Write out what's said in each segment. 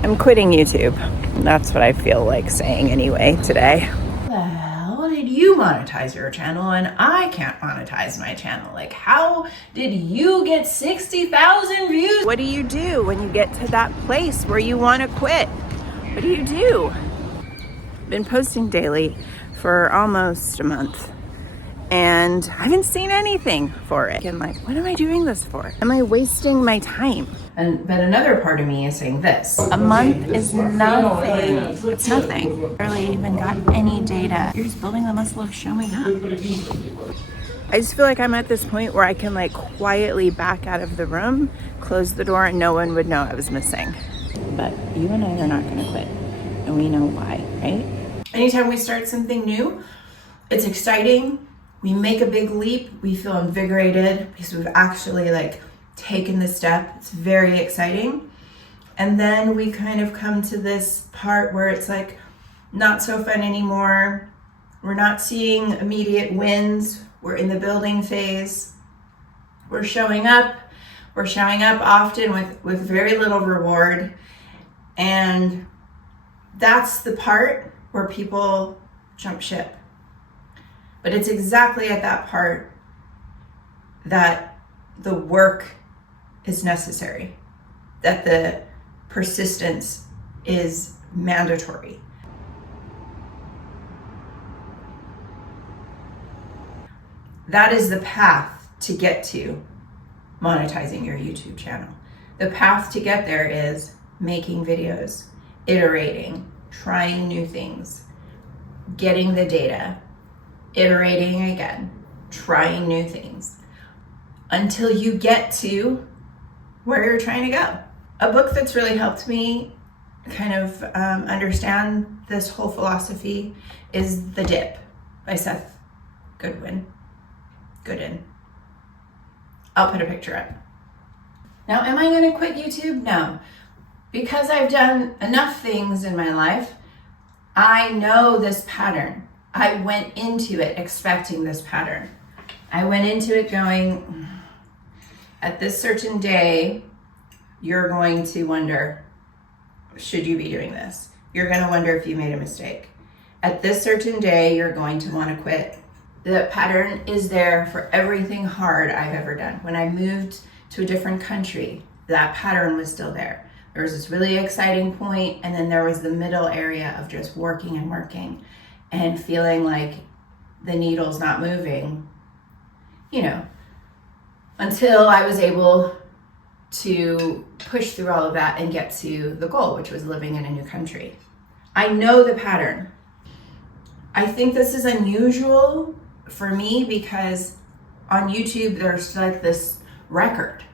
I'm quitting YouTube. That's what I feel like saying anyway today. How the hell did you monetize your channel and I can't monetize my channel? Like, how did you get 60,000 views? What do you do when you get to that place where you want to quit? What do you do? I've been posting daily for almost a month and I haven't seen anything for it. I'm like, what am I doing this for? Am I wasting my time? But another part of me is saying this. A month is nothing. It's nothing. Barely even got any data. You're just building the muscle of showing up. I just feel like I'm at this point where I can like quietly back out of the room, close the door, and no one would know I was missing. But you and I are not going to quit. And we know why, right? Anytime we start something new, it's exciting. We make a big leap. We feel invigorated because we've actually like taken the step. It's very exciting. And then we kind of come to this part where it's like not so fun anymore. We're not seeing immediate wins. We're in the building phase. We're showing up. We're showing up often with very little reward. And that's the part where people jump ship. But it's exactly at that part that the work is necessary, that the persistence is mandatory. That is the path to get to monetizing your YouTube channel. The path to get there is making videos, iterating, trying new things, getting the data, iterating again, trying new things, until you get to where you're trying to go. A book that's really helped me kind of understand this whole philosophy is The Dip by Seth Godin. I'll put a picture up. Now, am I going to quit YouTube? No. Because I've done enough things in my life, I know this pattern. I went into it expecting this pattern. I went into it going, at this certain day, you're going to wonder, should you be doing this? You're going to wonder if you made a mistake. At this certain day, you're going to want to quit. The pattern is there for everything hard I've ever done. When I moved to a different country, that pattern was still there. There was this really exciting point, and then there was the middle area of just working and feeling like the needle's not moving, until I was able to push through all of that and get to the goal, which was living in a new country. I know the pattern. I think this is unusual for me because on YouTube, there's like this record.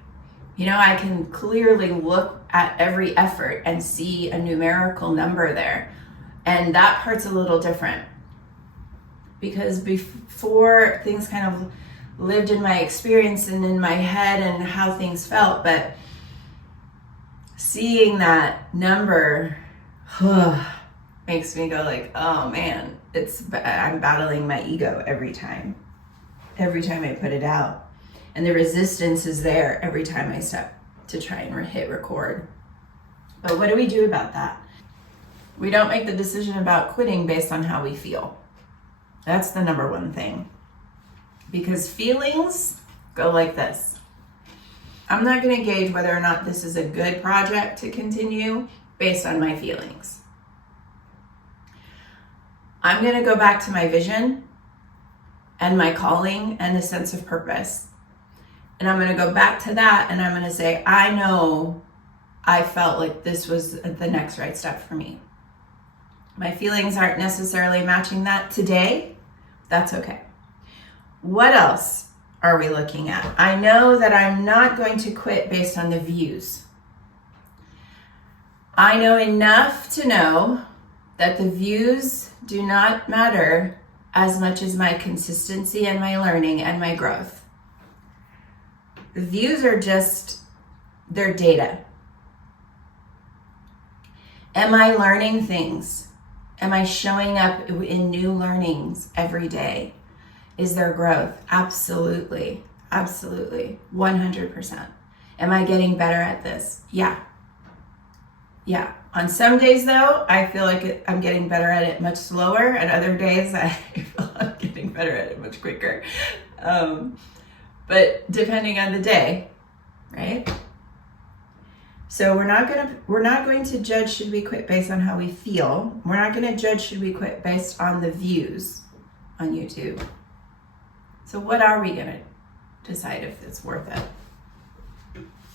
I can clearly look at every effort and see a numerical number there. And that part's a little different because before things kind of lived in my experience and in my head and how things felt, but seeing that number makes me go like, oh man, I'm battling my ego every time I put it out. And the resistance is there every time I step to try and hit record. But what do we do about that? We don't make the decision about quitting based on how we feel. That's the number one thing. Because feelings go like this. I'm not going to gauge whether or not this is a good project to continue based on my feelings. I'm going to go back to my vision and my calling and the sense of purpose. And I'm going to go back to that and I'm going to say, I know I felt like this was the next right step for me. My feelings aren't necessarily matching that today. That's okay. What else are we looking at? I know that I'm not going to quit based on the views. I know enough to know that the views do not matter as much as my consistency and my learning and my growth. The views are just, they're data. Am I learning things? Am I showing up in new learnings every day? Is there growth? Absolutely. 100%. Am I getting better at this? Yeah, On some days though, I feel like I'm getting better at it much slower, and other days I feel I'm getting better at it much quicker. But depending on the day, right? So we're not going to judge should we quit based on how we feel. We're not going to judge should we quit based on the views on YouTube. So what are we going to decide if it's worth it?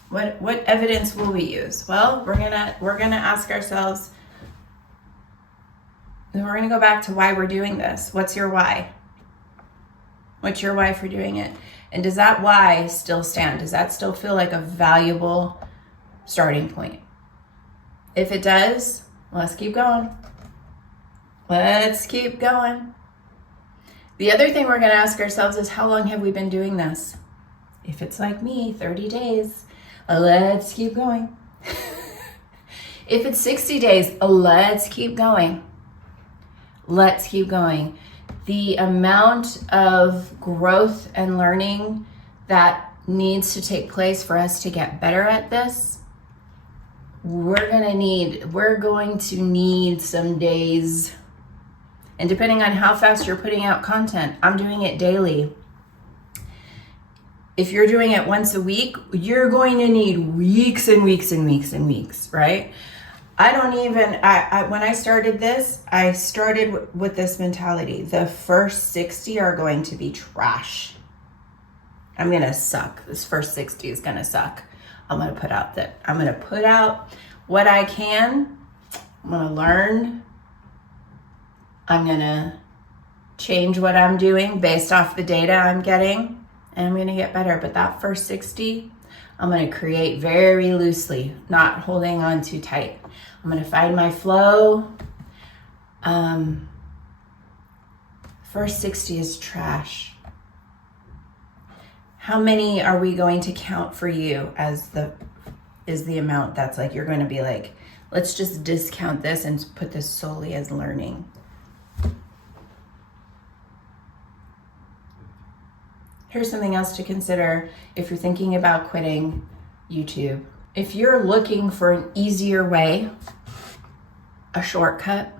What evidence will we use? Well, we're gonna ask ourselves, and we're gonna go back to why we're doing this. What's your why? What's your why for doing it? And does that why still stand? Does that still feel like a valuable starting point? If it does, let's keep going. Let's keep going. The other thing we're gonna ask ourselves is, how long have we been doing this? If it's like me, 30 days, let's keep going. If it's 60 days, let's keep going. Let's keep going. The amount of growth and learning that needs to take place for us to get better at this, we're going to need some days. And depending on how fast you're putting out content, I'm doing it daily. If you're doing it once a week, you're going to need weeks and weeks and weeks and weeks, right? When I started this, I started with this mentality. The first 60 are going to be trash. I'm going to suck. This first 60 is going to suck. I'm going to put out what I can. I'm going to learn. I'm going to change what I'm doing based off the data I'm getting. And I'm going to get better. But that first 60, I'm going to create very loosely, not holding on too tight. I'm going to find my flow. First 60 is trash. How many are we going to count for you as is the amount that's like, you're going to be like, let's just discount this and put this solely as learning? Here's something else to consider if you're thinking about quitting YouTube. If you're looking for an easier way, a shortcut,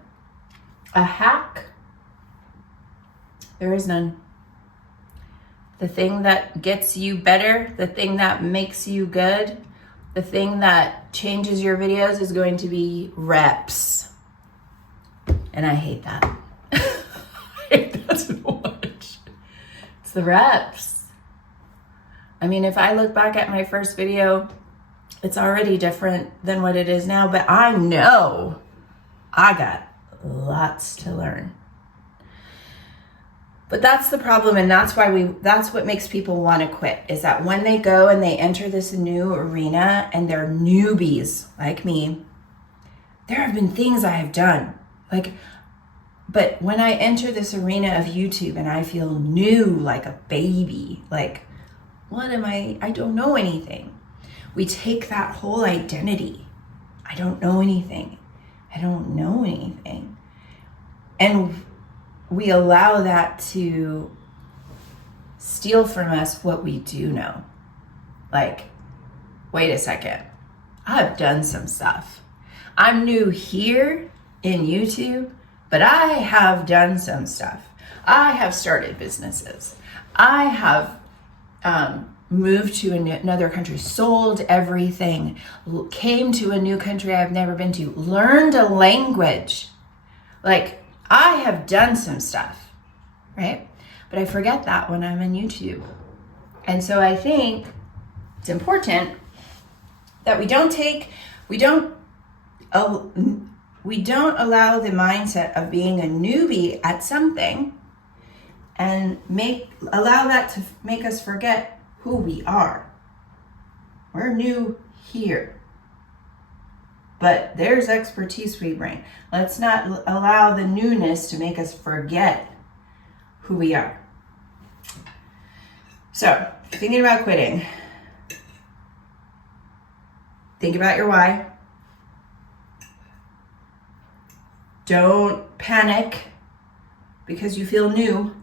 a hack, there is none. The thing that gets you better, the thing that makes you good, the thing that changes your videos is going to be reps. And I hate that. I hate that so much. It's the reps. I mean, if I look back at my first video, it's already different than what it is now, but I know I got lots to learn. But that's the problem, and that's what makes people want to quit, is that when they go and they enter this new arena and they're newbies like me, there have been things I have done. But when I enter this arena of YouTube and I feel new, like a baby, like, what am I don't know anything. We take that whole identity. I don't know anything. And we allow that to steal from us what we do know. Like, wait a second, I've done some stuff. I'm new here in YouTube, but I have done some stuff. I have started businesses. I have moved to another country, sold everything, came to a new country I've never been to, learned a language. Like, I have done some stuff, right? But I forget that when I'm on YouTube. And so I think it's important that we don't allow the mindset of being a newbie at something and allow that to make us forget who we are. We're new here, but there's expertise we bring. Let's not allow the newness to make us forget who we are. So, thinking about quitting, think about your why. Don't panic because you feel new.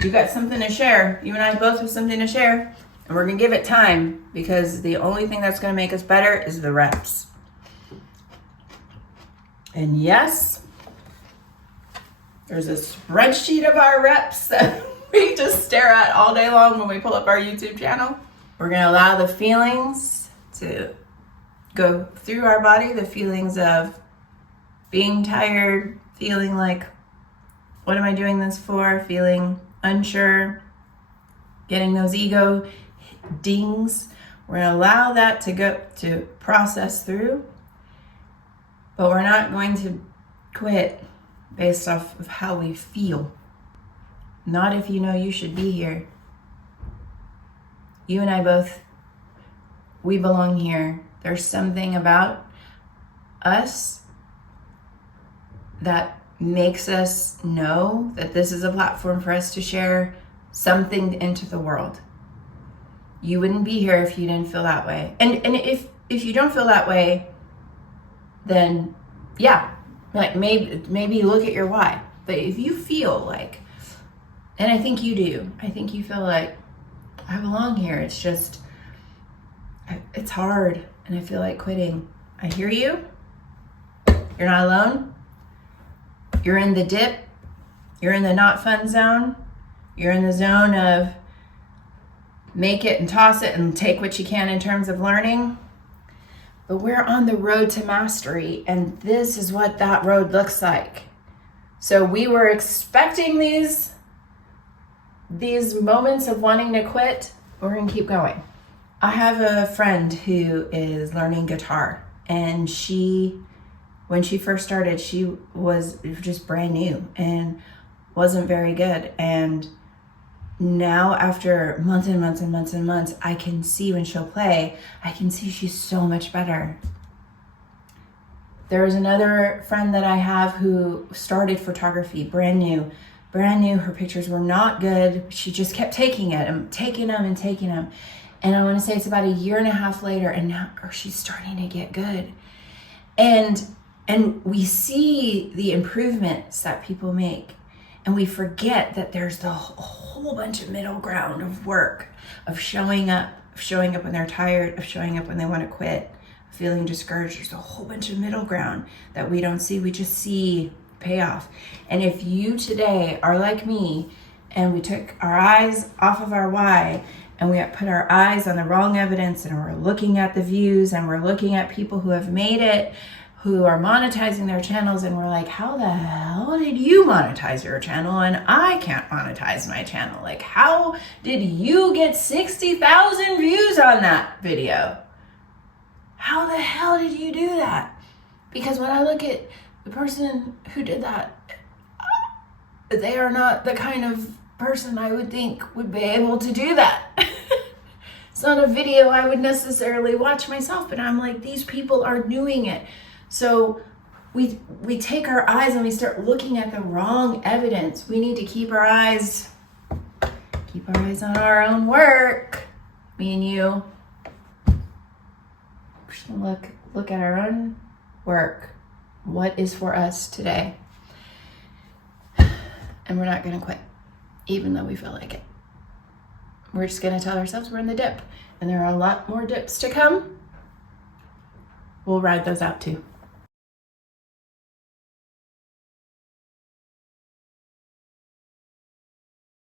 You got something to share. You and I both have something to share. And we're gonna give it time, because the only thing that's gonna make us better is the reps. And yes, there's a spreadsheet of our reps that we just stare at all day long when we pull up our YouTube channel. We're gonna allow the feelings to go through our body, the feelings of being tired, feeling like, what am I doing this for? Feeling unsure, getting those ego dings. We're gonna allow that to process through, but we're not going to quit based off of how we feel. Not if you know you should be here. You and I both, we belong here. There's something about us that makes us know that this is a platform for us to share something into the world. You wouldn't be here if you didn't feel that way. And if you don't feel that way, then yeah, like maybe look at your why. But if you feel like, and I think you do, I think you feel like, I belong here. It's just, it's hard and I feel like quitting. I hear you. You're not alone. You're in the dip. You're in the not fun zone. You're in the zone of make it and toss it and take what you can in terms of learning. But we're on the road to mastery, and this is what that road looks like. So we were expecting these moments of wanting to quit. We're gonna keep going. I have a friend who is learning guitar, and when she first started, she was just brand new and wasn't very good. And now after months and months and months and months, I can see when she'll play, I can see she's so much better. There's another friend that I have who started photography, brand new. Her pictures were not good. She just kept taking them. And I want to say it's about 1.5 years later, and now she's starting to get good. And we see the improvements that people make, and we forget that there's the whole bunch of middle ground of work, of showing up when they're tired, of showing up when they want to quit, feeling discouraged. There's a whole bunch of middle ground that we don't see. We just see payoff. And if you today are like me, and we took our eyes off of our why, and we put our eyes on the wrong evidence, and we're looking at the views, and we're looking at people who have made it, who are monetizing their channels, and we're like, how the hell did you monetize your channel and I can't monetize my channel? Like, how did you get 60,000 views on that video? How the hell did you do that? Because when I look at the person who did that, they are not the kind of person I would think would be able to do that. It's not a video I would necessarily watch myself, but I'm like, these people are doing it. So we take our eyes and we start looking at the wrong evidence. We need to keep our eyes on our own work. Me and you. We should look at our own work. What is for us today? And we're not going to quit, even though we feel like it. We're just going to tell ourselves we're in the dip, and there are a lot more dips to come. We'll ride those out too.